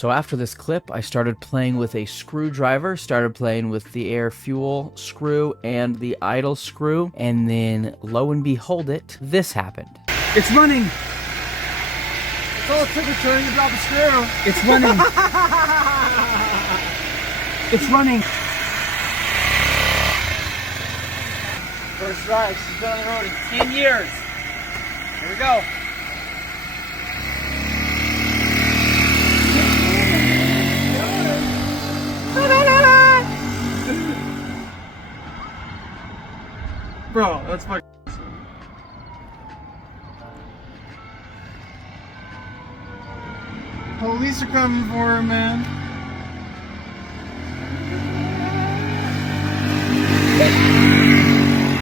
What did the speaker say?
So after this clip, I started playing with a screwdriver, started playing with the air fuel screw and the idle screw, and then lo and behold this happened. It's running! It's all it took is turning to drop a screw. It's running! It's running! First try, she's been on the road in 10 years. Here we go. Bro, that's fucking awesome. Police are coming for her, man.